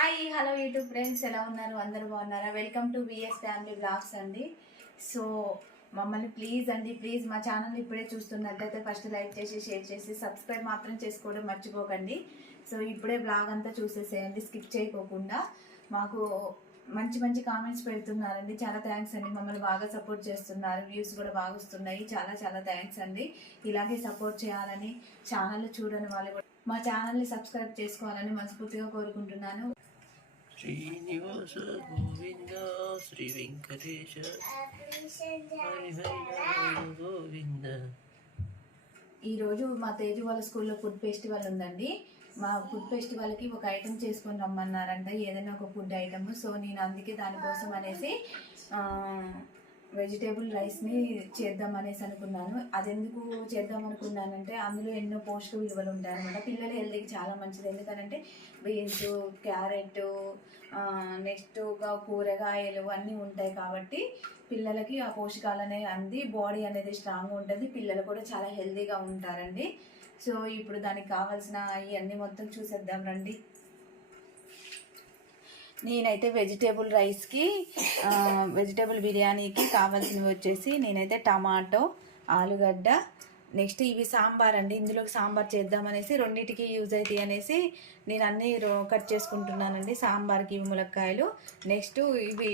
Hi hello YouTube friends, ఎలా ఉన్నారు? అందరూ బాగున్నారా? Welcome to VS family blogs అండి. సో మమ్మల్ని ప్లీజ్ మా ఛానల్ ఇప్పుడే చూస్తున్నట్లయితే ఫస్ట్ లైక్ చేసి షేర్ చేసి సబ్స్క్రైబ్ మాత్రం చేసుకోవడం మర్చిపోకండి. సో ఇప్పుడే బ్లాగ్ అంతా చూసేసేయండి, స్కిప్ చేయకోకుండా. మాకు మంచి మంచి కామెంట్స్ పెడుతున్నారండి, చాలా థ్యాంక్స్ అండి. మమ్మల్ని బాగా సపోర్ట్ చేస్తున్నారు, వ్యూస్ కూడా బాగా వస్తున్నాయి. చాలా చాలా థ్యాంక్స్ అండి. ఇలాగే సపోర్ట్ చేయాలని, ఛానల్ చూడని వాళ్ళు కూడా మా ఛానల్ని సబ్స్క్రైబ్ చేసుకోవాలని మనస్ఫూర్తిగా కోరుకుంటున్నాను. శ్రీనివాస గోవింద శ్రీ వెంకటేశ గోవింద. ఈరోజు మా తేజు వాళ్ళ స్కూల్లో ఫుడ్ ఫెస్టివల్ ఉందండి. మా ఫుడ్ ఫెస్టివల్కి ఒక ఐటెం చేసుకొని రమ్మన్నారంట, ఏదైనా ఒక ఫుడ్ ఐటమ్. సో నేను అందుకే దానికోసం అనేసి వెజిటేబుల్ రైస్ని చేద్దాం అనేసి అనుకున్నాను. అదెందుకు చేద్దాం అనుకున్నానంటే అందులో ఎన్నో పోషక విలువలు ఉంటాయన్నమాట. పిల్లల హెల్త్కి చాలా మంచిది. ఎందుకంటే బీన్స్, క్యారెట్, నెక్స్ట్ కూరగాయలు అన్నీ ఉంటాయి కాబట్టి పిల్లలకి ఆ పోషకాలు అంది, బాడీ అనేది స్ట్రాంగ్ ఉంటుంది, పిల్లలు కూడా చాలా హెల్తీగా ఉంటారండి. సో ఇప్పుడు దానికి కావాల్సిన ఇవన్నీ మొత్తం చూసేద్దాం రండి. నేనైతే వెజిటేబుల్ రైస్కి, వెజిటేబుల్ బిర్యానీకి కావాల్సినవి వచ్చేసి నేనైతే టమాటో, ఆలుగడ్డ, నెక్స్ట్ ఇవి సాంబార్ అండి. ఇందులోకి సాంబార్ చేద్దామనేసి రెండింటికి యూజ్ అవుతాయి అనేసి నేను అన్నీ కట్ చేసుకుంటున్నానండి. సాంబార్కి ఇవి ములక్కాయలు, నెక్స్ట్ ఇవి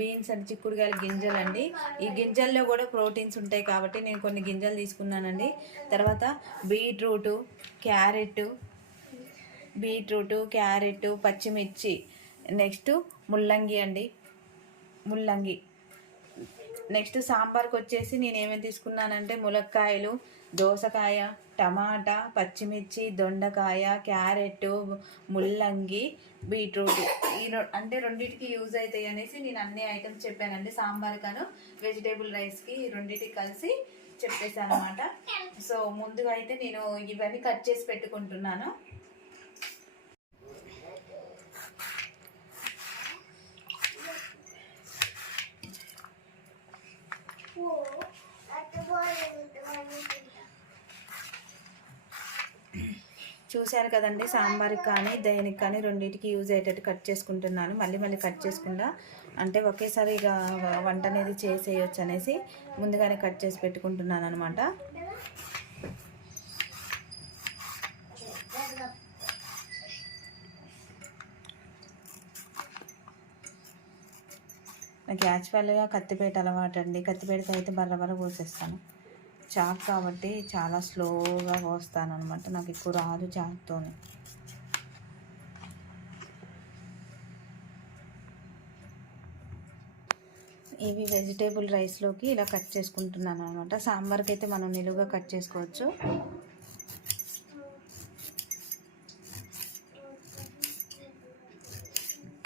బీన్స్ అండ్ చిక్కుడుకాయల గింజలు అండి. ఈ గింజల్లో కూడా ప్రోటీన్స్ ఉంటాయి కాబట్టి నేను కొన్ని గింజలు తీసుకున్నానండి. తర్వాత బీట్రూటు, క్యారెట్, పచ్చిమిర్చి, నెక్స్ట్ ముల్లంగి అండి, నెక్స్ట్ సాంబార్కి వచ్చేసి నేను ఏమేమి తీసుకున్నానంటే ములక్కాయలు, దోసకాయ, టమాటా, పచ్చిమిర్చి, దొండకాయ, క్యారెట్, ముల్లంగి, బీట్రూట్. అంటే రెండింటికి యూజ్ అవుతాయి అనేసి నేను అన్ని ఐటమ్స్ చెప్పానండి. సాంబార్ కాను వెజిటేబుల్ రైస్కి రెండింటికి కలిసి చెప్పేశాను అనమాట. సో ముందుగా అయితే నేను ఇవన్నీ కట్ చేసి పెట్టుకుంటున్నాను. చూశారు కదండి, సాంబార్కి కానీ దేనికి కానీ రెండింటికి యూజ్ అయ్యేటట్టు కట్ చేసుకుంటున్నాను. మళ్ళీ కట్ చేసుకుంటా, అంటే ఒకేసారి ఇక వంట అనేది చేసేయచ్చు అనేసి ముందుగానే కట్ చేసి పెట్టుకుంటున్నాను అనమాట. నాకు యాక్చువల్గా కత్తిపేట అలవాటు అండి. కత్తిపేటతో అయితే బర్ర కోసేస్తాను. చాక్ కాబట్టి చాలా స్లోగా కోస్తాను అనమాట. నాకు ఎక్కువ రాదు చాక్తోనే. ఇవి వెజిటేబుల్ రైస్లోకి ఇలా కట్ చేసుకుంటున్నాను అనమాట. సాంబార్కి అయితే మనం నిలువుగా కట్ చేసుకోవచ్చు.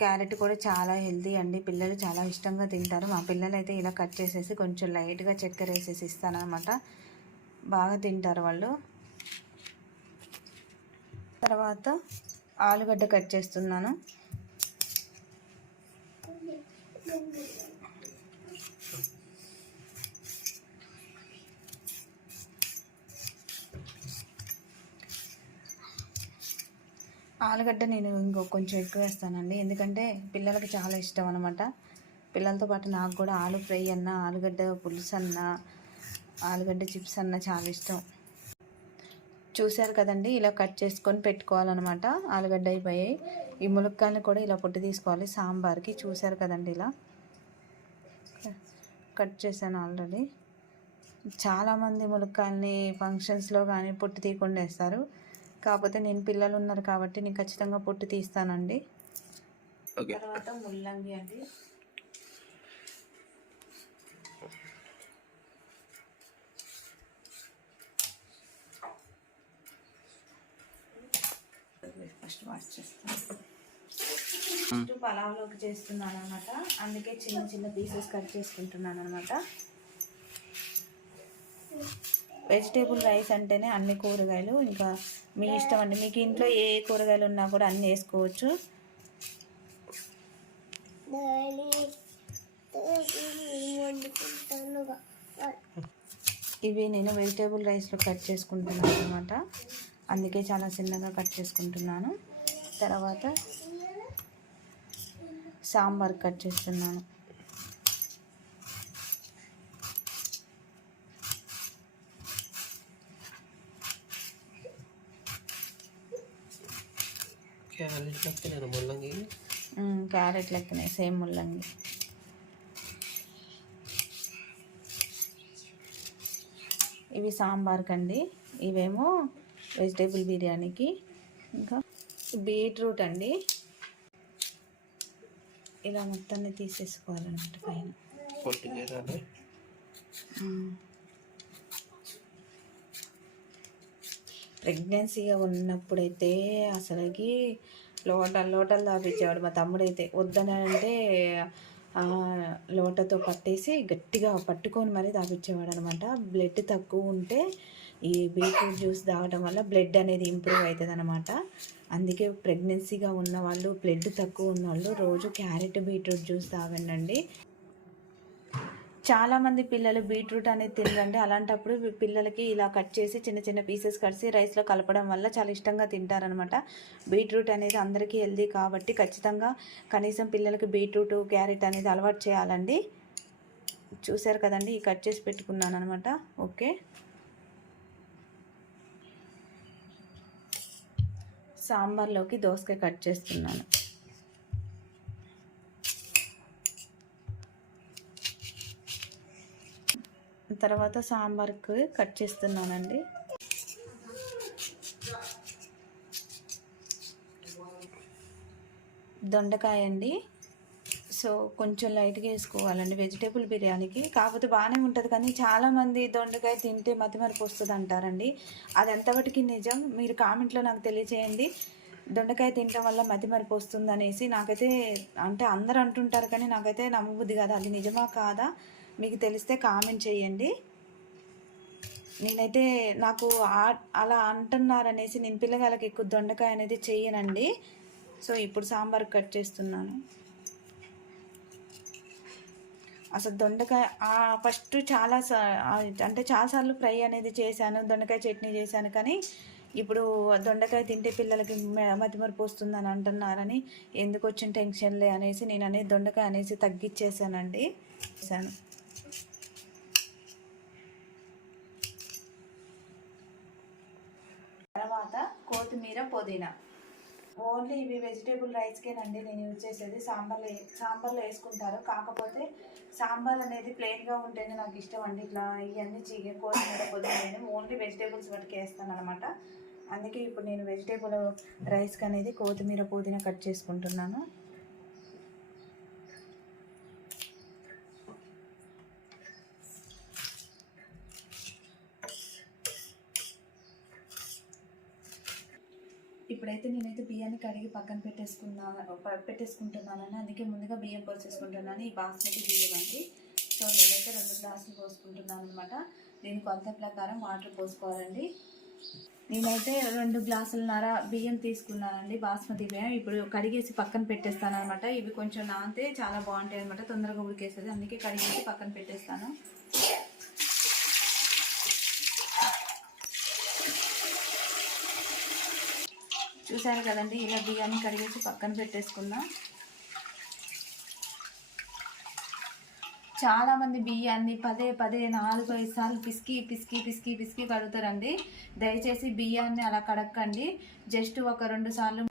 క్యారెట్ కూడా చాలా హెల్తీ అండి, పిల్లలు చాలా ఇష్టంగా తింటారు. మా పిల్లలు అయితే ఇలా కట్ చేసేసి కొంచెం లైట్గా చక్కెర వేసేసి ఇస్తాను అనమాట, బాగా తింటారు వాళ్ళు. తర్వాత ఆలుగడ్డ కట్ చేస్తున్నాను. ఆలుగడ్డ నేను కొంచెం ఎక్కువ వేస్తానండి, ఎందుకంటే పిల్లలకి చాలా ఇష్టం అనమాట. పిల్లలతో పాటు నాకు కూడా ఆలు ఫ్రై అన్న, ఆలుగడ్డ పులుసు అన్న, ఆలుగడ్డ చిప్స్ అన్న చాలా ఇష్టం. చూశారు కదండి, ఇలా కట్ చేసుకొని పెట్టుకోవాలన్నమాట. ఆలుగడ్డ అయిపోయాయి. ఈ ములక్కాయలు కూడా ఇలా పొట్టు తీసుకోవాలి సాంబార్కి. చూశారు కదండి, ఇలా కట్ చేశాను ఆల్రెడీ. చాలామంది ములక్కాయలని ఫంక్షన్స్లో కానీ పొట్టు తీయకుండా వేస్తారు. కాకపోతే నేను పిల్లలు ఉన్నారు కాబట్టి నేను ఖచ్చితంగా పొట్టు తీస్తానండి. తర్వాత ముల్లంగి అండి. ఫస్ట్ వాష్ చేస్తాను. ఫస్ట్ పలావ్లోకి చేస్తున్నాను అనమాట, అందుకే చిన్న పీసెస్ కట్ చేసుకుంటున్నాను అనమాట. వెజిటేబుల్ రైస్ అంటేనే అన్ని కూరగాయలు, ఇంకా మీ ఇష్టం అండి. మీకు ఇంట్లో ఏ కూరగాయలు ఉన్నా కూడా అన్నీ వేసుకోవచ్చు. ఇవి నేను వెజిటేబుల్ రైస్లో కట్ చేసుకుంటున్నాను అనమాట, అందుకే చాలా చిన్నగా కట్ చేసుకుంటున్నాను. తర్వాత సాంబార్ కట్ చేస్తున్నాను. క్యారెట్ లెక్కనేనా ముల్లంగి? క్యారెట్ లెక్కనే, సేమ్ ముల్లంగి. ఇవి సాంబార్కి అండి, ఇవేమో వెజిటేబుల్ బిర్యానీకి. ఇంకా బీట్రూట్ అండి, ఇలా మొత్తాన్ని తీసేసుకోవాలన్నమాట పైన. ప్రెగ్నెన్సీగా ఉన్నప్పుడైతే అసలుకి లోటలు తాపించేవాడు మా తమ్ముడైతే. వద్దని అంటే లోటతో పట్టేసి గట్టిగా పట్టుకొని మరీ తాపించేవాడు అనమాట. బ్లడ్ తక్కువ ఉంటే ఈ బీట్రూట్ జ్యూస్ తాగడం వల్ల బ్లడ్ అనేది ఇంప్రూవ్ అవుతుంది అనమాట. అందుకే ప్రెగ్నెన్సీగా ఉన్న వాళ్ళు, బ్లడ్ తక్కువ ఉన్న వాళ్ళు రోజు క్యారెట్ బీట్రూట్ జ్యూస్ తాగండి. చాలామంది పిల్లలు బీట్రూట్ అనేది తినరండి. అలాంటప్పుడు పిల్లలకి ఇలా కట్ చేసి చిన్న చిన్న పీసెస్ కడిసి రైస్లో కలపడం వల్ల చాలా ఇష్టంగా తింటారనమాట. బీట్రూట్ అనేది అందరికీ హెల్దీ కాబట్టి ఖచ్చితంగా కనీసం పిల్లలకి బీట్రూట్, క్యారెట్ అనేది అలవాటు చేయాలండి. చూసారు కదండి, ఈ కట్ చేసి పెట్టుకున్నాను అనమాట. ఓకే, సాంబార్లోకి దోసకాయ కట్ చేస్తున్నాను. తర్వాత సాంబార్కి కట్ చేస్తున్నానండి. దొండకాయ అండి, సో కొంచెం లైట్గా వేసుకోవాలండి వెజిటేబుల్ బిర్యానీకి. కాకపోతే బాగానే ఉంటుంది, కానీ చాలామంది దొండకాయ తింటే మతిమరుపు వస్తుంది అంటారండి. అది ఎంతవరకు నిజం మీరు కామెంట్లో నాకు తెలియచేయండి. దొండకాయ తినడం వల్ల మతిమరుపు వస్తుంది అనేసి నాకైతే, అంటే అందరు అంటుంటారు కానీ నాకైతే నమ్మబుద్ధి కాదు. అది నిజమా కాదా మీకు తెలిస్తే కామెంట్ చేయండి. నేనైతే నాకు అలా అంటున్నారనేసి నేను పిల్లగాళ్ళకి ఎక్కువ దొండకాయ అనేది చెయ్యనండి. సో ఇప్పుడు సాంబార్ కట్ చేస్తున్నాను. అసలు దొండకాయ ఫస్ట్ చాలాసార్లు ఫ్రై అనేది చేశాను, దొండకాయ చట్నీ చేశాను. కానీ ఇప్పుడు దొండకాయ తింటే పిల్లలకి మతిమరుపు వస్తుందని అంటున్నారని ఎందుకు వచ్చిన టెన్షన్లే అనేసి నేను అనేది దొండకాయ అనేసి తగ్గించేసానండి. తర్వాత కొత్తిమీర, పుదీనా. ఓన్లీ ఇవి వెజిటేబుల్ రైస్కేనండి నేను యూజ్ చేసేది. సాంబార్లో వేసుకుంటారు, కాకపోతే సాంబార్ అనేది ప్లెయిన్గా ఉంటేనే నాకు ఇష్టం అండి. ఇట్లా ఇవన్నీ కొత్తిమీర, పుదీనా ఓన్లీ వెజిటేబుల్స్ వాటికి వేస్తాను అనమాట. అందుకే ఇప్పుడు నేను వెజిటేబుల్ రైస్కి అనేది కొత్తిమీర, పుదీనా కట్ చేసుకుంటున్నాను. ఇప్పుడైతే నేనైతే బియ్యాన్ని కడిగి పక్కన పెట్టేసుకుంటున్నానని, అందుకే ముందుగా బియ్యం పోసేసుకుంటున్నాను. ఈ బాస్మతి బియ్యం అండి. సో నేనైతే 2 గ్లాసులు పోసుకుంటున్నాను అనమాట. దీని కొలత ప్రకారం వాటర్ పోసుకోవాలండి. నేనైతే 2 గ్లాసులన్నర బియ్యం తీసుకున్నానండి, బాస్మతి బియ్యం. ఇప్పుడు కడిగేసి పక్కన పెట్టేస్తాను అనమాట. ఇవి కొంచెం నానితే చాలా బాగుంటాయి అనమాట, తొందరగా ఉడికేస్తుంది. అందుకే కడిగేసి పక్కన పెట్టేస్తాను. చూసారు కదండి, ఇలా బియ్యాన్ని కడిగేసి పక్కన పెట్టేసుకుందాం. చాలామంది బియ్యాన్ని పదే 4-5 సార్లు పిసికి కడుగుతారండి. దయచేసి బియ్యాన్ని అలా కడక్కండి. జస్ట్ ఒక 2 సార్లు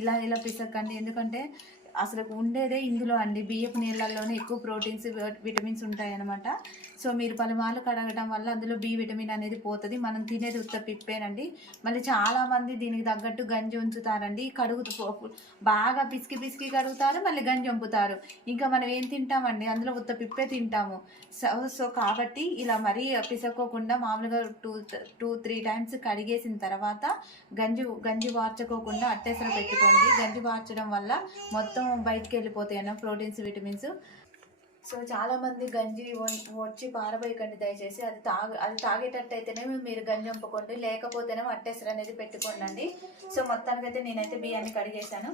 ఇలా పిసక్కండి. ఎందుకంటే అసలు ఉండేదే ఇందులో అండి, బియ్యపు నీళ్ళల్లోనే ఎక్కువ ప్రోటీన్స్, విటమిన్స్ ఉంటాయి అన్నమాట. సో మీరు పలుమార్లు కడగడం వల్ల అందులో బి విటమిన్ అనేది పోతుంది. మనం తినేది ఉత్త పిప్పేనండి. మళ్ళీ చాలామంది దీనికి తగ్గట్టు గంజి ఉంచుతారండి. బాగా పిసికి కడుగుతారు, మళ్ళీ గంజి వంపుతారు. ఇంకా మనం ఏం తింటామండి, అందులో ఉత్త పిప్పే తింటాము. సో కాబట్టి ఇలా మరీ పిసక్కోకుండా మామూలుగా 2-3 టైమ్స్ కడిగేసిన తర్వాత గంజి వార్చుకోకుండా అట్టేసరి పెట్టుకోండి. గంజి వార్చడం వల్ల మొత్తం బయటికి వెళ్ళిపోతాయి అన్న ప్రోటీన్స్, విటమిన్స్. సో చాలామంది గంజి వచ్చి పారబోయకండి దయచేసి. అది తాగేటట్టు అయితేనే మీరు గంజి వంపుకోండి, లేకపోతేనే అట్టేసరి అనేది పెట్టుకోండి. సో మొత్తానికైతే నేనైతే బియ్యాన్ని కడిగేసాను,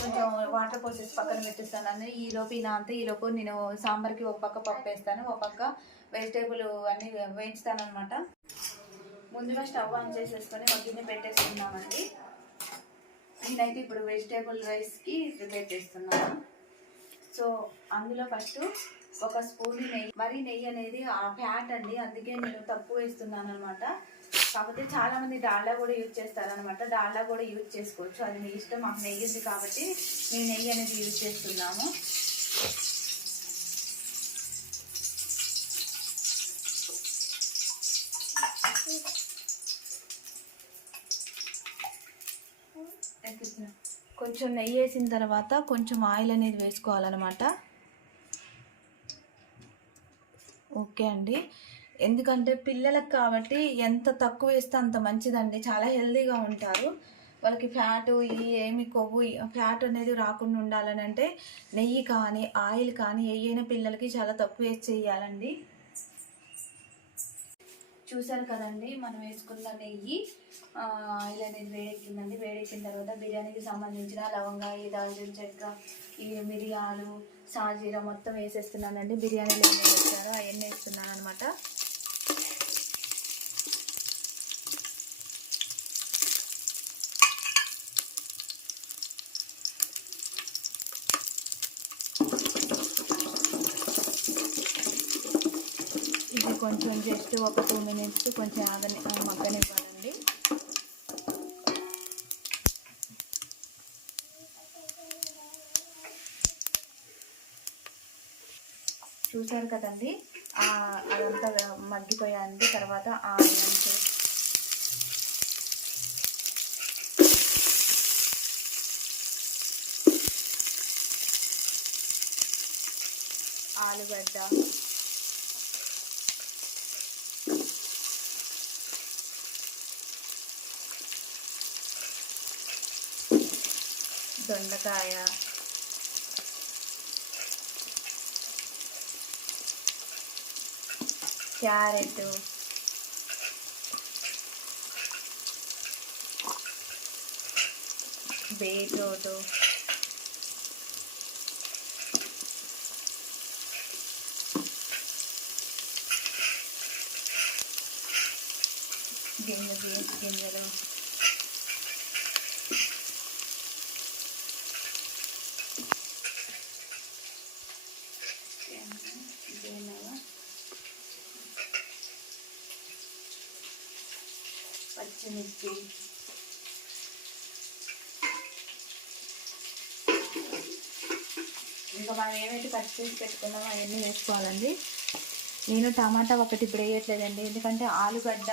కొంచెం వాటర్ పోసేసి పక్కన పెట్టేస్తాను. ఈలోపు నేను సాంబార్కి ఒక పక్క పప్పు వేస్తాను, ఒక పక్క వెజిటేబుల్ అన్నీ వేయించుతాను అనమాట. ముందుగా స్టవ్ ఆన్ చేసేసుకొని ఒక గిన్నె పెట్టేసుకున్నామండి. నేనైతే ఇప్పుడు వెజిటేబుల్ రైస్కి ప్రిపేర్ చేస్తున్నాను. సో అందులో ఫస్ట్ ఒక స్పూన్ నెయ్యి, మరి నెయ్యి అనేది ఆ ఫ్యాట్ అండి, అందుకే నేను తక్కువ వేస్తున్నాను అనమాట. కాకపోతే చాలా మంది డాల్డా కూడా యూజ్ చేస్తారనమాట. డాల్డా కూడా యూజ్ చేసుకోవచ్చు, అది మీ ఇష్టం. మాకు నెయ్యి ఉంది కాబట్టి మేము నెయ్యి అనేది యూజ్ చేస్తున్నాము. కొంచెం నెయ్యి వేసిన తర్వాత కొంచెం ఆయిల్ అనేది వేసుకోవాలన్నమాట. ఓకే అండి, ఎందుకంటే పిల్లలకు కాబట్టి ఎంత తక్కువ వేస్తే అంత మంచిదండి, చాలా హెల్తీగా ఉంటారు. వాళ్ళకి ఫ్యాట్ ఏమి కొవ్వు ఫ్యాట్ అనేది రాకుండా ఉండాలని అంటే నెయ్యి కానీ ఆయిల్ కానీ ఏయైనా పిల్లలకి చాలా తక్కువ వేసి చేయాలండి. చూసారు కదండి, మనం వేసుకున్న నెయ్యి ఆయిల్ అనేది వేడెక్కిందండి. వేడెక్కిన తర్వాత బిర్యానీకి సంబంధించిన లవంగాయి, దాల్చిన చెక్క, ఈ మిరియాలు, సాజీరా మొత్తం వేసేస్తున్నానండి. బిర్యానీలో ఏమి వేస్తారో అవన్నీ వేస్తున్నాను అనమాట. ఇది కొంచెం జస్ట్ ఒక 2 minutes కొంచెం మగ్గనివ్వాలండి. చూసారు కదండి, అదంతా మగ్గిపోయాయండి. తర్వాత ఆనియన్స్, ఆలుగడ్డ, దొండకాయ, క్యారెట్, బీట్రూట్, గింజలు, పచ్చిమిర్చి, ఇంకా మనం ఏమైతే కట్ చేసి పెట్టుకున్నామో అవన్నీ వేసుకోవాలండి. నేను టమాటా ఒకటి ఇప్పుడు వేయట్లేదండి, ఎందుకంటే ఆలుగడ్డ,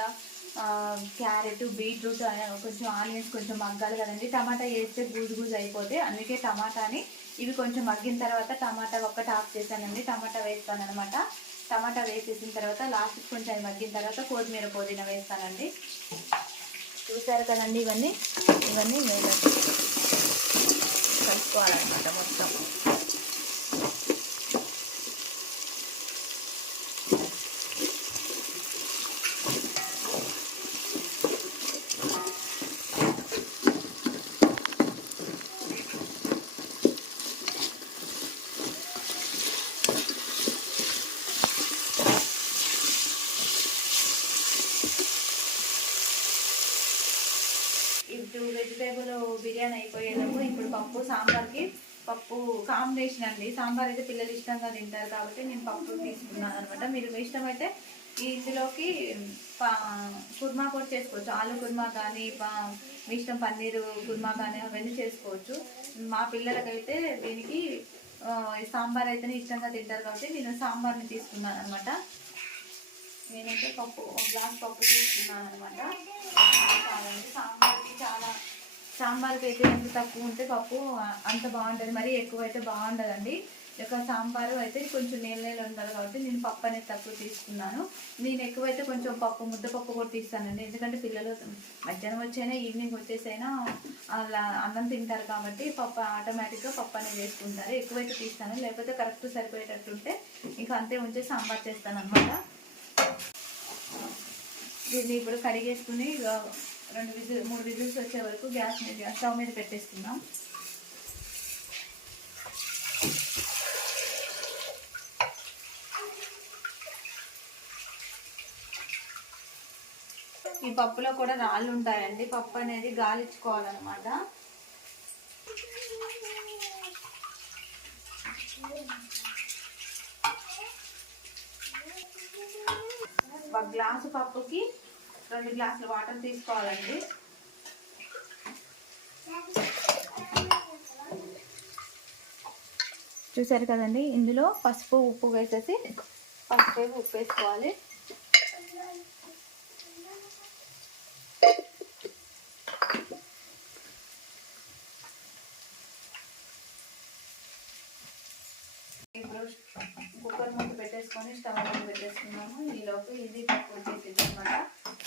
క్యారెట్, బీట్రూట్ కొంచెం ఆనియన్స్ కొంచెం మగ్గాలి కదండి. టమాటా వేస్తే గూజు అయిపోతే అందుకే టమాటాని ఇవి కొంచెం మగ్గిన తర్వాత టమాటా ఒక్కటి ఆఫ్ చేశానండి. టమాటా వేస్తాను అనమాట. టమాటా వేసేసిన తర్వాత లాస్ట్కి కొంచెం అది మగ్గిన తర్వాత కొత్తిమీర, పుదీనా వేస్తానండి. చూసారు కదండి, ఇవన్నీ కలుపుకోవాలన్నమాట మొత్తం. ఇప్పుడు వెజిటేబుల్ బిర్యానీ అయిపోయేటప్పుడు ఇప్పుడు పప్పు కాంబినేషన్ అండి. సాంబార్ అయితే పిల్లలు ఇష్టంగా తింటారు కాబట్టి నేను పప్పు తీసుకున్నాను అనమాట. మీరు మీ ఇష్టమైతే ఇందులోకి కుర్మా కూడా చేసుకోవచ్చు. ఆలు కుర్మా కానీ మీ ఇష్టం పన్నీరు కుర్మా కానీ అవన్నీ చేసుకోవచ్చు. మా పిల్లలకైతే దీనికి సాంబార్ అయితేనే ఇష్టంగా తింటారు కాబట్టి నేను సాంబార్ని తీసుకున్నాను అనమాట. నేనైతే ఒక గ్లాస్ పప్పు తీసుకున్నాను అనమాట. సాంబార్కి అయితే ఎంత తక్కువ ఉంటే పప్పు అంత బాగుంటుంది, మరీ ఎక్కువ అయితే బాగుండదండి. ఇక సాంబారు అయితే కొంచెం నీళ్ళు ఉండాలి కాబట్టి నేను పప్పు అనేది తక్కువ తీసుకున్నాను. నేను ఎక్కువైతే కొంచెం ముద్దపప్పు కూడా తీస్తానండి, ఎందుకంటే పిల్లలు మధ్యాహ్నం వచ్చైనా ఈవినింగ్ వచ్చేసైనా అలా అన్నం తింటారు కాబట్టి పప్పు ఆటోమేటిక్గా పప్పు అనేది వేసుకుంటారు. ఎక్కువైతే తీస్తాను, లేకపోతే కరెక్ట్ సరిపోయేటట్టుంటే ఇంకా అంతే ఉంచి సాంబార్ చేస్తాను అనమాట. దీన్ని ఇప్పుడు కడిగేసుకుని 3 విజిల్స్ వచ్చే వరకు స్టవ్ మీద పెట్టేసుకుందాం. ఈ పప్పులో కూడా రాళ్ళు ఉంటాయండి, పప్పు అనేది గాలించుకోవాలన్నమాట. గ్లాసు పప్పుకి 2 గ్లాసుల వాటర్ తీసుకోవాలండి. చూసారు కదండి, ఇందులో పసుపు ఉప్పు వేసేసి ఉప్పు వేసుకోవాలి. ఇప్పుడు కుక్కర్ మూత పెట్టేసుకొని స్టవ్ మీద పెట్టేసుకున్నాము. ఈలోపు ఇది పప్పు వచ్చేసింది అనమాట.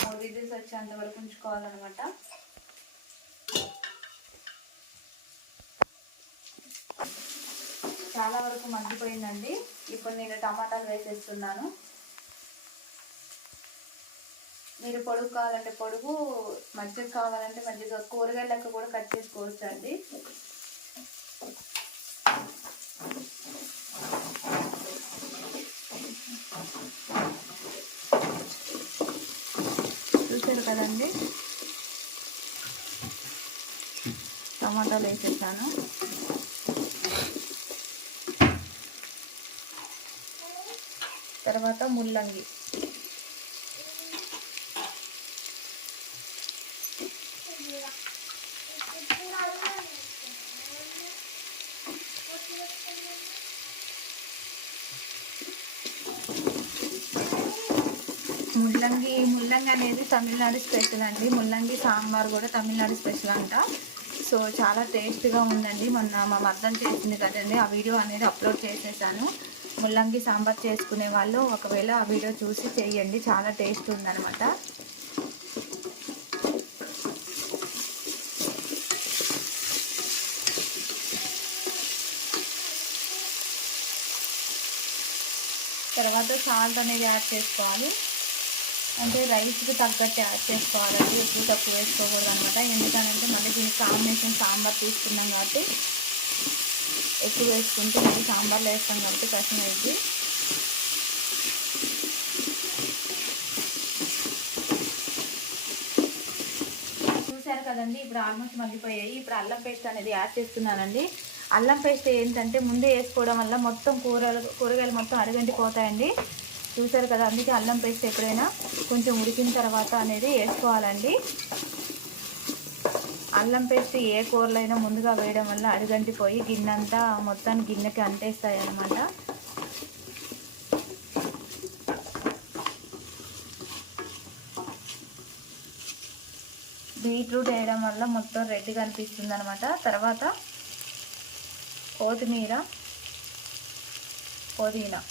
3 విజిల్స్ వచ్చేంత వరకు ఉంచుకోవాలన్నమాట. చాలా వరకు మగ్గిపోయిందండి. ఇప్పుడు నేను టమాటాలు వేసేస్తున్నాను. మీరు పొడుగు కావాలంటే పొడుగు, మజ్జిగ కావాలంటే మజ్జిగ, కూరగాయలకు కూడా కట్ చేసుకోవచ్చు అండి. చూసారు కదండి, టమాటాలు వేసేసాను. తర్వాత ముల్లంగి, ముల్లంగి అనేది తమిళనాడు స్పెషల్ అండి. ముల్లంగి సాంబార్ కూడా తమిళనాడు స్పెషల్ అంట. సో చాలా టేస్ట్గా ఉందండి. మొన్న మా మద్దం చేసింది కదండి, ఆ వీడియో అనేది అప్లోడ్ చేసేసాను. ముల్లంగి సాంబార్ చేసుకునే వాళ్ళు ఒకవేళ ఆ వీడియో చూసి చేయండి, చాలా టేస్ట్ ఉందన్నమాట. తర్వాత సాల్ట్ అనేది యాడ్ చేసుకోవాలి. అంటే రైస్కి తగ్గట్టు యాడ్ చేసుకోవాలండి, ఎక్కువ తక్కువ వేసుకోకూడదు అనమాట. ఎందుకంటే మళ్ళీ దీనికి కాంబినేషన్ సాంబార్ తీసుకున్నాం కాబట్టి ఎక్కువ వేసుకుంటే మళ్ళీ సాంబార్లో వేస్తాం కాబట్టి కష్టం అయింది. చూసారు కదండి, ఇప్పుడు ఆల్మోస్ట్ మగ్గిపోయాయి. ఇప్పుడు అల్లం పేస్ట్ అనేది యాడ్ చేస్తున్నానండి. అల్లం పేస్ట్ ఏంటంటే ముందే వేసుకోవడం వల్ల మొత్తం కూరగాయలు మొత్తం అడుగంటిపోతాయండి. చూసారు కదా, అందుకే అల్లం పేస్ట్ ఎప్పుడైనా కొంచెం ఉడికిన తర్వాత అనేది వేసుకోవాలండి. అల్లం పేస్ట్ ఏ కూరలో అయినా ముందుగా వేయడం వల్ల అడుగంటిపోయి గిన్నెంతా మొత్తాన్ని గిన్నెకి అంటేస్తాయి అన్నమాట. బీట్రూట్ వేయడం వల్ల మొత్తం రెడ్గా అనిపిస్తుంది అనమాట. తర్వాత కొత్తిమీర, పుదీనా,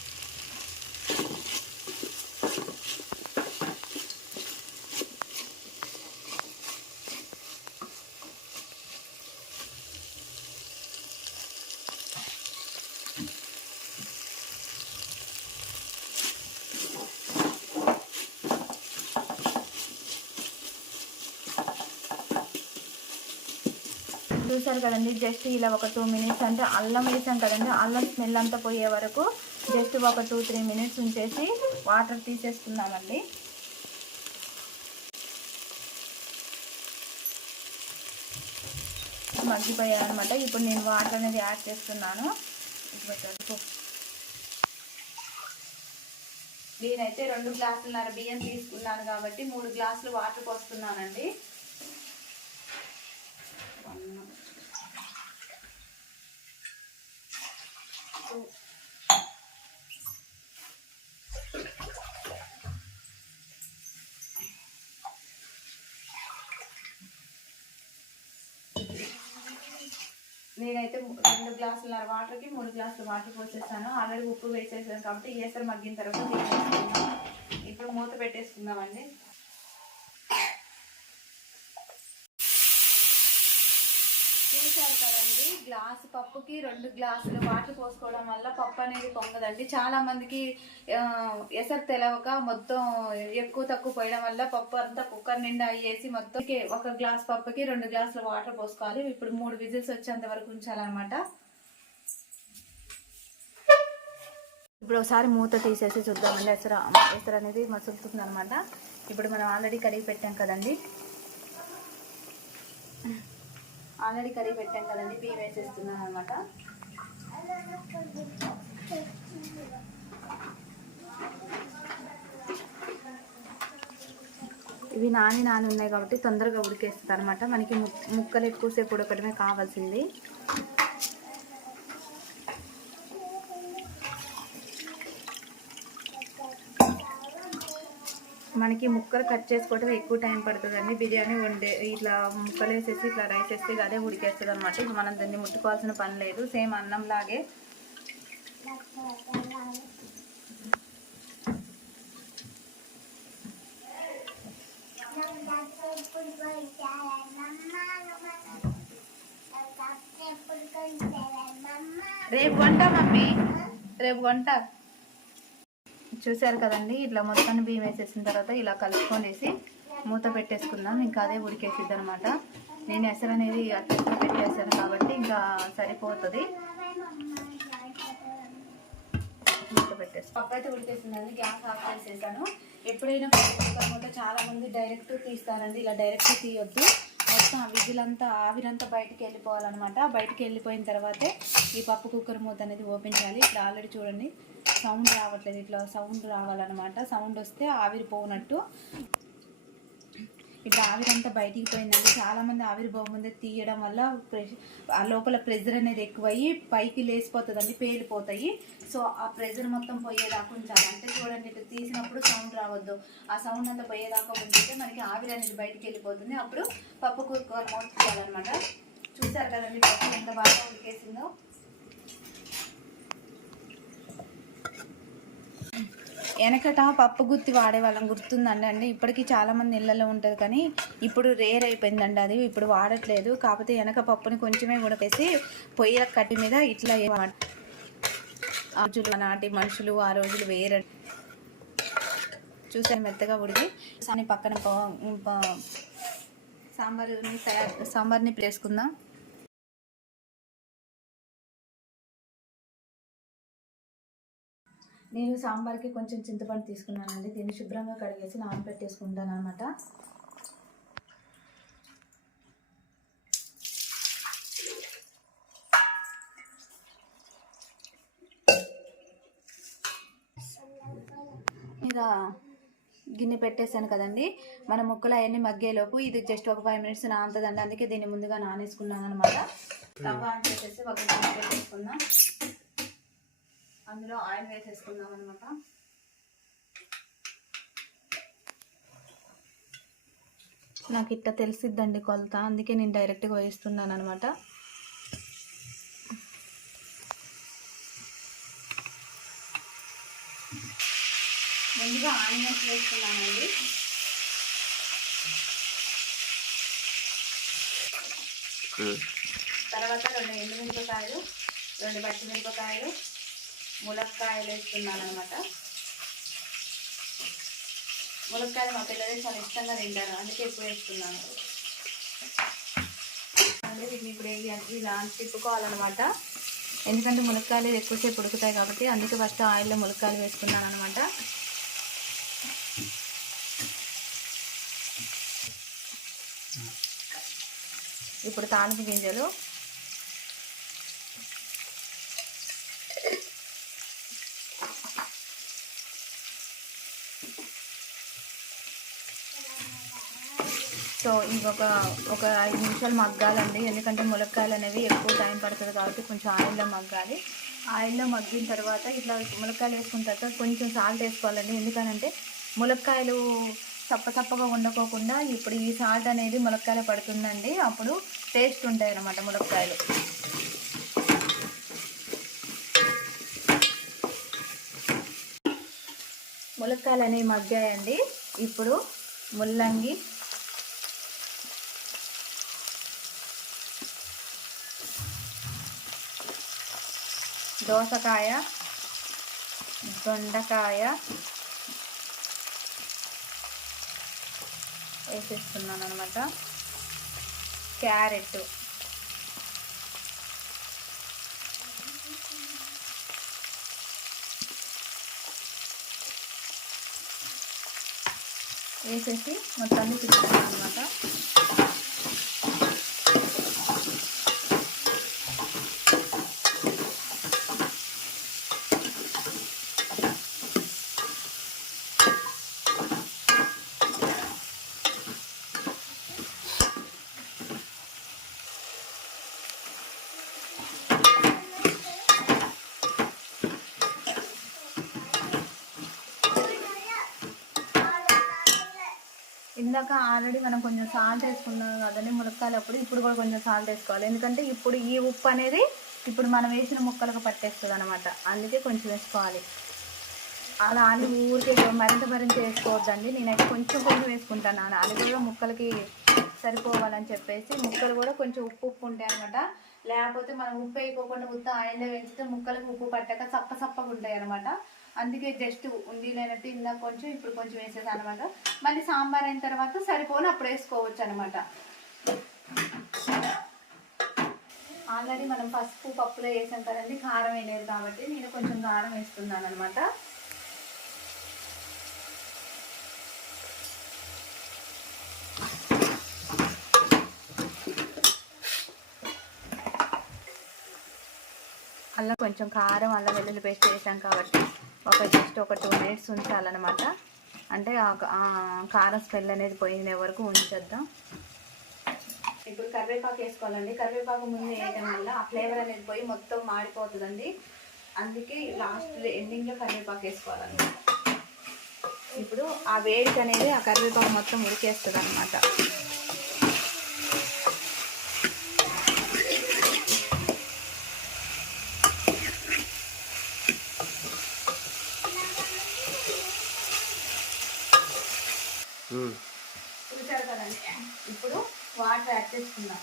చూసారు కదండి, జస్ట్ ఇలా ఒక 2 మినిట్స్, అంటే అల్లం వేసాం కదండి, అల్లం స్మెల్ అంతా పోయే వరకు జస్ట్ ఒక 2-3 మినిట్స్ ఉంచేసి వాటర్ తీసేసుకున్నామండి. మగ్గిపోయాయన్నమాట. ఇప్పుడు నేను వాటర్ అనేది యాడ్ చేస్తున్నాను. నేనైతే 2 గ్లాసులన్నర బియ్యం తీసుకున్నాను కాబట్టి 3 గ్లాసులు వాటర్ పోస్తున్నానండి. నేనైతే 2 గ్లాసులన్నర వాటర్కి 3 గ్లాసులు వాటర్ పోసేసాను. ఆల్రెడీ ఉప్పు వేసేసాను కాబట్టి ఏసరి మగ్గిన తర్వాత ఇప్పుడు మూత పెట్టేసుకుందామండి. చూసారు కదండి, గ్లాసు పప్పుకి 2 గ్లాసులు వాటర్ పోసుకోవడం వల్ల పప్పు అనేది పొంగదండి. చాలా మందికి ఎసరు తెలవక మొత్తం ఎక్కువ తక్కువ పోయడం వల్ల పప్పు అంతా కుక్కర్ నిండా అయ్యేసి మొత్తం 1 గ్లాస్ పప్పుకి 2 గ్లాసులు వాటర్ పోసుకోవాలి. ఇప్పుడు 3 విజిల్స్ వచ్చేంత వరకు ఉంచాలన్నమాట. ఇప్పుడు ఒకసారి మూత తీసేసి చూద్దామండి. ఎసరు అనేది మసులుతుంది అనమాట. ఇప్పుడు మనం ఆల్రెడీ కడిగి పెట్టాం కదండి, బియ్యం వేసేస్తున్నాను అనమాట. ఇవి నాని ఉన్నాయి కాబట్టి తొందరగా ఉడికేస్తుంది అనమాట. మనకి ముక్కలు ఎక్కువసేపు ఉడకడమే కావాల్సింది. మనకి ముక్కలు కట్ చేసుకోవడం ఎక్కువ టైం పడుతుందండి. బిర్యానీ ఇట్లా ముక్కలు వేసేసి ఇట్లా రైస్ వేస్తే అదే ఉడికేస్తుంది అనమాట. ఇక మనం దాన్ని ముట్టుకోవాల్సిన పని లేదు. సేమ్ అన్నం లాగే రేపు వంట మమ్మీ, రేపు వంట. చూసారు కదండి, ఇట్లా మొత్తాన్ని బియ్యం వేసేసిన తర్వాత ఇలా కలుపుకొనేసి మూత పెట్టేసుకుందాం. ఇంకా అదే ఉడికేసిద్ది అనమాట. నేను ఎసరు అనేది అట్లా పెట్టేసాను కాబట్టి ఇంకా సరిపోతుంది. మూత పెట్టేసి పప్పు అయితే ఉడికేసిందండి. గ్యాస్ ఆఫ్ చేసేసాను. ఎప్పుడైనా పప్పు చాలా మంది డైరెక్ట్ తీస్తారండి. ఇలా డైరెక్ట్ తీయొద్దు. మొత్తం ఆ విజిలంతా ఆవిరంతా బయటికి వెళ్ళిపోవాలన్నమాట. బయటికి వెళ్ళిపోయిన తర్వాతే ఈ పప్పు కుక్కర్ మూత అనేది ఓపెన్ చేయాలి. ఇప్పుడు ఆల్రెడీ చూడండి సౌండ్ రావట్లేదు, ఇట్లా సౌండ్ రావాలన్నమాట. సౌండ్ వస్తే ఆవిరి పోనట్టు. ఇప్పుడు ఆవిరంతా బయటికి పోయిందండి. చాలామంది ఆవిరి పోకముందే తీయడం వల్ల ఆ లోపల ప్రెజర్ అనేది ఎక్కువయ్యి పైకి లేసిపోతుందండి, పేలిపోతాయి. సో ఆ ప్రెజర్ మొత్తం పోయేదాకా ఉంచాలి. అంటే చూడండి, ఇట్లా తీసినప్పుడు సౌండ్ రావద్దు. ఆ సౌండ్ అంతా పోయేదాకా ఉంచితే మనకి ఆవిరి అనేది బయటికి వెళ్ళిపోతుంది. అప్పుడు పప్పు కుక్కర్ మూత తీయాలన్నమాట. చూసారు కదండి పప్పు ఎంత బాగా ఉడికేసిందో. వెనకట పప్పు గుత్తి వాడేవాళ్ళం, గుర్తుందండి. ఇప్పటికీ చాలామంది ఇళ్ళల్లో ఉంటుంది కానీ ఇప్పుడు రేర్ అయిపోయిందండి అది. ఇప్పుడు వాడట్లేదు. కాకపోతే వెనక పప్పుని కొంచెమే ఉడకేసి పొయ్యిల కట్టి మీద ఇట్లా ఆ రోజులు నాటి మనుషులు ఆ రోజులు వేరే. చూసాను మెత్తగా ఉడికి సాని పక్కన సాంబార్ని వేసుకుందాం. నేను సాంబార్కి కొంచెం చింతపండు తీసుకున్నానండి. దీన్ని శుభ్రంగా కడిగేసి నానబెట్టేసుకుంటాను అనమాట. ఇక గిన్నె పెట్టేశాను కదండి. మన ముక్కలు అవన్నీ మగ్గేలోపు ఇది జస్ట్ ఒక 5 మినిట్స్ నానుతుందండి. అందుకే దీన్ని ముందుగా నానేసుకున్నాను అనమాట. స్టవ్ ఆన్ చేసేసి ఒక గిన్నె పెట్టేసుకుందాం. అందులో ఆయిల్ వేసేసుకుందాం అనమాట. నాకు ఇట్లా తెలిసిద్దండి కొలత, అందుకే నేను డైరెక్ట్గా వేస్తున్నాను అనమాట. ముందుగా ఆనియన్స్ వేసుకున్నానండి. తర్వాత 2 ఎండుమిరపకాయలు, 2 పచ్చిమిరపకాయలు, ములక్కాయలు వేస్తున్నాను అనమాట. ములక్కాయలు మా పిల్లలు చాలా ఇష్టంగా తింటారు, అందుకే ఎక్కువ వేస్తున్నాను. వీటిని ఇప్పుడు ఇలా తిప్పుకోవాలన్నమాట. ఎందుకంటే ములక్కాయలు ఎక్కువసేపు ఉడుకుతాయి కాబట్టి, అందుకే ఫస్ట్ ఆయిల్లో ములక్కాయలు వేసుకున్నాను అనమాట. ఇప్పుడు తాలింపు గింజలు, సో ఇవి ఒక 5 నిమిషాలు మగ్గాలండి. ఎందుకంటే ములక్కాయలు అనేవి ఎక్కువ టైం పడుతుంది కాబట్టి కొంచెం ఆయిల్లో మగ్గాలి. ఆయిల్లో మగ్గిన తర్వాత ఇట్లా ములక్కాయలు వేసుకున్న తర్వాత కొంచెం సాల్ట్ వేసుకోవాలండి. ఎందుకనంటే ములక్కాయలు చప్పగా వండుకోకుండా ఇప్పుడు ఈ సాల్ట్ అనేది ములక్కాయలు పడుతుందండి. అప్పుడు టేస్ట్ ఉంటాయి అన్నమాట ములక్కాయలు. ములక్కాయలు అనేవి మగ్గాయండి. ఇప్పుడు ముల్లంగి, దోసకాయ, దొండకాయ వేసేస్తున్నాను అనమాట. క్యారెట్, వేసేసి మొత్తాన్ని తిప్పుతున్నాను అనమాట. ఇందాక ఆల్రెడీ మనం కొంచెం సాల్ట్ వేసుకున్నాం కదండి ములక్కాయలప్పుడు. ఇప్పుడు కూడా కొంచెం సాల్ట్ వేసుకోవాలి, ఎందుకంటే ఇప్పుడు ఈ ఉప్పు అనేది ఇప్పుడు మనం వేసిన ముక్కలకు పట్టేస్తుంది అనమాట. అందుకే కొంచెం వేసుకోవాలి. అలా అని ఊరికే మరింత వేసుకోవద్దండి. నేనైతే కొంచెం కొంచెం వేసుకుంటాను. అది కూడా ముక్కలకి సరిపోవాలని చెప్పేసి ముక్కలు కూడా కొంచెం ఉప్పు ఉంటాయి అనమాట. లేకపోతే మనం ఉప్పు వేయకోకుండా ఉత్త ఆయిల్లో వేస్తే ముక్కలకు ఉప్పు పట్టాక చప్పగా ఉంటాయి అనమాట. అందుకే జస్ట్ ఉండి లేనట్టు ఇందాక కొంచెం ఇప్పుడు కొంచెం వేసేసాను అనమాట. మళ్ళీ సాంబార్ అయిన తర్వాత సరిపోని అప్పుడు వేసుకోవచ్చు అనమాట. ఆల్రెడీ మనం పసుపు పప్పులో వేసాం కదండి, కారం వేయలేదు కాబట్టి నేను కొంచెం కారం వేస్తున్నాను అనమాట. అలా కొంచెం కారం అల్లం వెల్లుల్లి పేస్ట్ వేసాం కాబట్టి జస్ట్ ఒక 2 మినిట్స్ ఉంచాలన్నమాట. అంటే ఆ కారం స్మెల్ అనేది పోయిన వరకు ఉంచేద్దాం. ఇప్పుడు కరివేపాకు వేసుకోవాలండి. కరివేపాకు ముందు వేయడం వల్ల ఆ ఫ్లేవర్ అనేది పోయి మొత్తం మాడిపోతుందండి. అందుకే లాస్ట్ ఎండింగ్లో కరివేపాకు వేసుకోవాలన్నమాట. ఇప్పుడు ఆ వేడికి అనేది ఆ కరివేపాకు మొత్తం ఉడికేస్తుంది అనమాట. చూసారు కదండి, ఇప్పుడు వాటర్ యాడ్ చేసుకుందాం.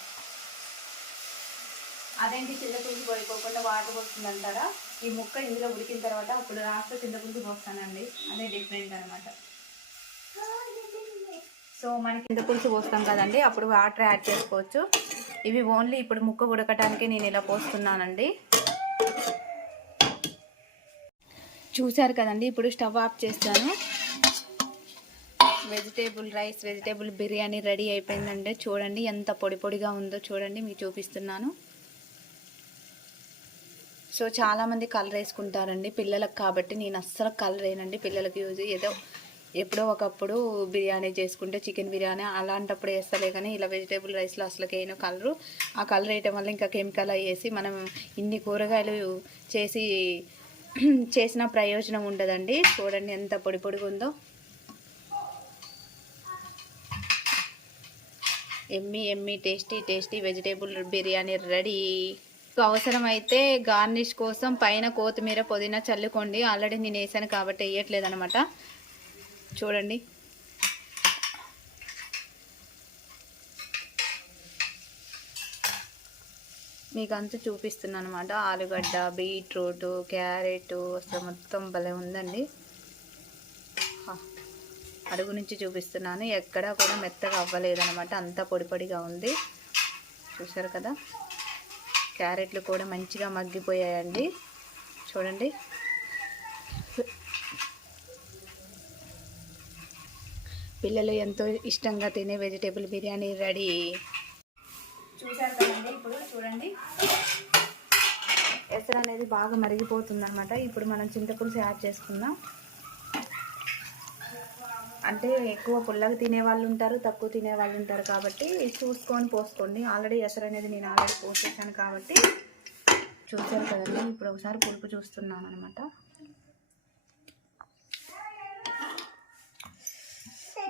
అదేంటి చింతపులుసు పోయిపోకుండా వాటర్ పోస్తుందంటారా? ఈ ముక్క ఇందులో ఉడికిన తర్వాత అప్పుడు లాస్ట్ చింతపులుసు పోస్తానండి. అదే డిఫరెంట్ అనమాట. సో మనకి చింతపులుసు పోస్తాం కదండి, అప్పుడు వాటర్ యాడ్ చేసుకోవచ్చు. ఇవి ఓన్లీ ఇప్పుడు ముక్క ఉడకటానికి నేను ఇలా పోస్తున్నానండి. చూసారు కదండి, ఇప్పుడు స్టవ్ ఆఫ్ చేస్తాను. వెజిటేబుల్ బిర్యానీ రెడీ అయిపోయిందండి. చూడండి ఎంత పొడి పొడిగా ఉందో చూడండి, మీకు చూపిస్తున్నాను. సో చాలామంది కలర్ వేసుకుంటారండి పిల్లలకు, కాబట్టి నేను అస్సలు కలర్ వేయనండి. పిల్లలకి యూజ్ ఏదో ఎప్పుడో ఒకప్పుడు బిర్యానీ చేసుకుంటే చికెన్ బిర్యానీ అలాంటప్పుడు వేస్తలే, కానీ ఇలా వెజిటేబుల్ రైస్లో అసలుకి వేయను కలరు. ఆ కలర్ వేయటం వల్ల ఇంకా కెమికల్ వేసి మనం ఇన్ని కూరగాయలు చేసిన ప్రయోజనం ఉండదండి. చూడండి ఎంత పొడి పొడిగా ఉందో. ఎమ్మి టేస్టీ వెజిటేబుల్ బిర్యానీ రెడీ. అవసరమైతే గార్నిష్ కోసం పైన కొత్తిమీర పుదీనా చల్లుకోండి. ఆల్రెడీ నేను వేసాను కాబట్టి వేయట్లేదు అనమాట. చూడండి మీకు అంతా చూపిస్తున్నాను అనమాట. ఆలుగడ్డ, బీట్రూట్, క్యారెట్ అసలు మొత్తం భలే ఉందండి. అడుగు నుంచి చూపిస్తున్నాను, ఎక్కడా కూడా మెత్తగా అవ్వలేదన్నమాట. అంతా పొడి పొడిగా ఉంది. చూసారు కదా, క్యారెట్లు కూడా మంచిగా మగ్గిపోయాయండి. చూడండి పిల్లలు ఎంతో ఇష్టంగా తినే వెజిటేబుల్ బిర్యానీ రెడీ. చూసారు కదండి, ఇప్పుడు చూడండి ఎసరు అనేది బాగా మరిగిపోతుంది అనమాట. ఇప్పుడు మనం చింతపులుసు యాడ్ చేసుకుందాం. అంటే ఎక్కువ పుల్లగా తినే వాళ్ళు ఉంటారు, తక్కువ తినే వాళ్ళు ఉంటారు, కాబట్టి చూసుకొని పోసుకోండి. ఆల్రెడీ ఎసరు అనేది నేను ఆల్రెడీ పోసేసాను కాబట్టి. చూసారు కదండి, ఇప్పుడు ఒకసారి పులుపు చూస్తున్నాను అనమాట.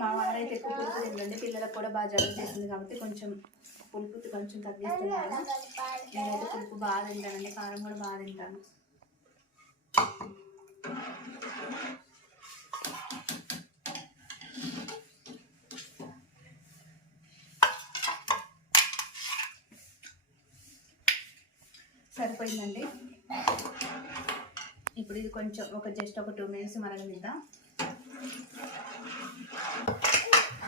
మా వారైతే ఎక్కువ పులుపు తినండి, పిల్లలకు కూడా బాగా జలుబు చేసింది కాబట్టి కొంచెం పులుపు కొంచెం తగ్గిస్తున్నాను. నేనైతే పులుపు బాగా తింటానండి, కారం కూడా బాగా తింటాను. సరిపోయిందండి. ఇప్పుడు ఇది కొంచెం జస్ట్ ఒక 2 మినిట్స్ మరగనిద్దాం.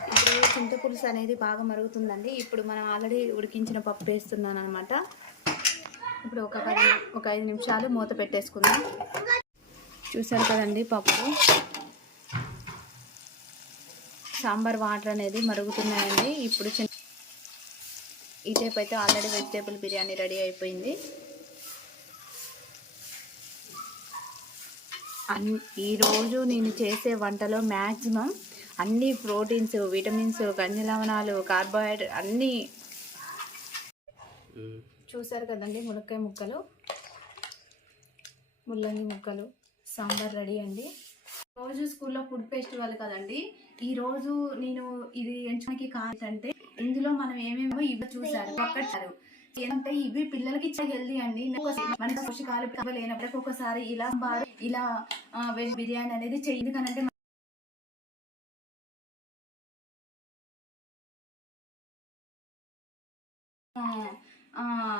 ఇప్పుడు చింతపులుసు అనేది బాగా మరుగుతుందండి. ఇప్పుడు మనం ఆల్రెడీ ఉడికించిన పప్పు వేస్తున్నాను అనమాట. ఇప్పుడు ఒక 5 నిమిషాలు మూత పెట్టేసుకుందాం. చూసారు కదండి, పప్పు సాంబార్ వాటర్ అనేది మరుగుతున్నాయండి. ఇప్పుడు ఈ టైప్ అయితే ఆల్రెడీ వెజిటేబుల్ బిర్యానీ రెడీ అయిపోయింది. ఈరోజు నేను చేసే వంటలో మ్యాక్సిమం అన్ని ప్రోటీన్స్, విటమిన్స్, ఖనిజ లవణాలు, కార్బోహైడ్రేట్ అన్నీ. చూసారు కదండి, మునక్కాయ ముక్కలు, ముల్లంగి ముక్కలు, సాంబార్ రెడీ అండి. రోజు స్కూల్లో ఫుడ్ ఫెస్టివల్ కదండి. ఈ రోజు నేను ఇది ఎంచడానికి కారణం అంటే ఇందులో మనం ఏమేమో ఇవి చూసారు పక్కటారు ఏంటంటే ఇవి పిల్లలకి ఇచ్చే హెల్దీ అండి. మన పోషకాలు లేనప్పటికీ ఒకసారి ఇలా ఇలా వెజ్ బిర్యానీ అనేది చేయదు కనంటే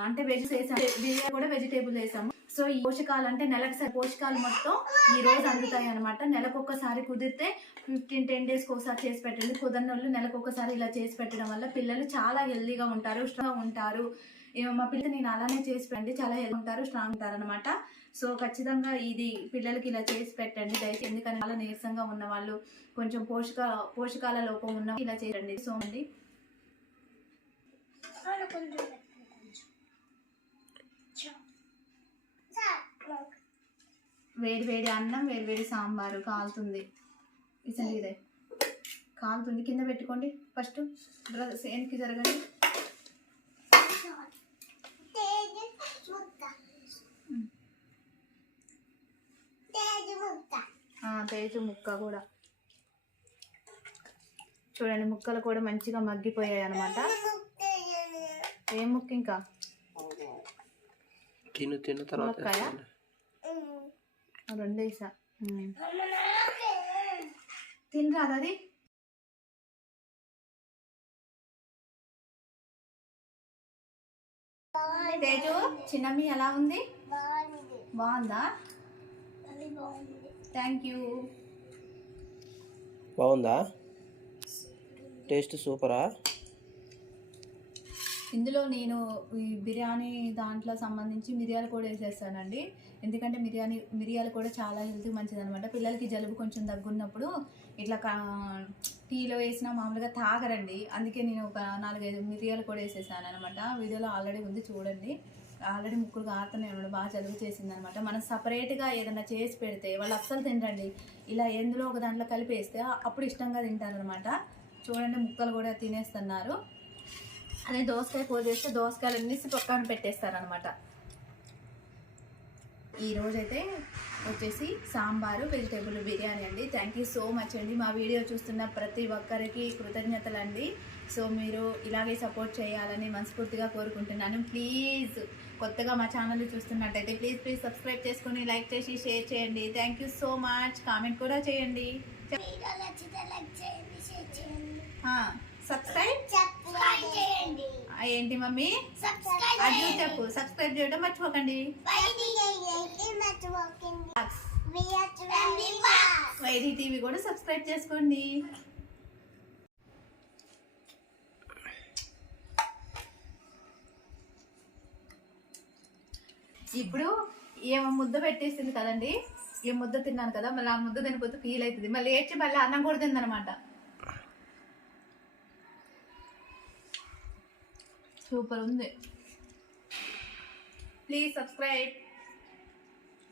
అంటే వెజ్ వేసాము, బిర్యానీ కూడా వెజిటేబుల్ వేసాము. సో ఈ పోషకాలు అంటే నెలకు పోషకాలు మొత్తం ఈ రోజు అందుతాయి అనమాట. నెలకు ఒక్కసారి కుదిరితే 10 days ఒకసారి చేసి పెట్టండి. కుదరని వాళ్ళు నెలకు ఒకసారి ఇలా చేసి పెట్టడం వల్ల పిల్లలు చాలా హెల్దీగా ఉంటారు, స్ట్రాంగ్ ఉంటారు. మా పిల్లలు నేను అలానే చేసి పెట్టండి, చాలా హెల్తీ ఉంటారు, స్ట్రాంగ్ ఉంటారు అనమాట. సో ఖచ్చితంగా ఇది పిల్లలకి ఇలా చేసి పెట్టండి దయచేసి. ఎందుకంటే చాలా నీరసంగా ఉన్న వాళ్ళు, కొంచెం పోషకాల లోపం ఉన్న ఇలా చేయండి. సో అండి వేడి వేడి అన్నం, వేడి వేడి సాంబారు కాలుతుంది. ఇసండి ఇదే కాలుతుంది, కింద పెట్టుకోండి ఫస్ట్. సేన్కి జరగండి. తేజు ముక్క కూడా చూడండి, ముక్కలు కూడా మంచిగా మగ్గిపోయాయి అనమాట. ఏం ముక్క ఇంకా తిన్న తర్వాత రెండేసా తినరాదు అది. తేజు చిన్నమ్మి ఎలా ఉంది? బాగుందా? Thank you. బాగుందా? టేస్ట్ సూపరా? ఇందులో నేను ఈ బిర్యానీ దాంట్లో సంబంధించి మిరియాలు కూడా వేసేస్తానండి. ఎందుకంటే మిరియాలు కూడా చాలా హెల్త్ మంచిది అనమాట. పిల్లలకి జలుబు కొంచెం దగ్గున్నప్పుడు ఇట్లా టీలో వేసినా మామూలుగా తాగరండి. అందుకే నేను ఒక 4-5 మిరియాలు కూడా వేసేసాను అనమాట. వీడియోలో ఆల్రెడీ ఉంది చూడండి. ఆల్రెడీ ముక్కులు కారుతూనే ఉన్నాడు, బాగా జలుబు చేసింది అనమాట. మనం సపరేట్గా ఏదైనా చేసి పెడితే వాళ్ళు అస్సలు తినరండి. ఇలా ఎందులో ఒక దాంట్లో కలిపి వేస్తే అప్పుడు ఇష్టంగా తింటారనమాట. చూడండి ముక్కలు కూడా తినేస్తున్నారు. అదే దోసకాయ కూర చేస్తే దోసకాయలు అన్నీ పక్కన పెట్టేస్తారనమాట. ఈరోజైతే వచ్చేసి సాంబారు, వెజిటేబుల్ బిర్యానీ అండి. థ్యాంక్ యూ సో మచ్ అండి. మా వీడియో చూస్తున్న ప్రతి ఒక్కరికి కృతజ్ఞతలు అండి. సో మీరు ఇలాగే సపోర్ట్ చేయాలని మనస్ఫూర్తిగా కోరుకుంటున్నాను. ప్లీజ్ కొత్తగా మా ఛానల్ చూస్తున్నట్టయితే ప్లీజ్ సబ్స్క్రైబ్ చేసుకొని లైక్ చేసి షేర్ చేయండి. Thank you so much. Comment కూడా చేయండి. సబ్స్క్రైబ్ చేయండి. ఏంటి మమ్మీ అది చెప్పు, సబ్స్క్రైబ్ చేయడం మర్చిపోకండి. వైడి టీవీ కూడా సబ్స్క్రైబ్ చేసుకోండి. ఇప్పుడు ఏమో ముద్ద పెట్టేసింది కదండి, ఏ ముద్ద తిన్నాను కదా, మళ్ళీ ఆ ముద్ద తినిపోతే ఫీల్ అవుతుంది. మళ్ళీ ఏడ్చి మళ్ళీ అన్నం కూడా తిందనమాట. సూపర్ ఉంది. Please subscribe.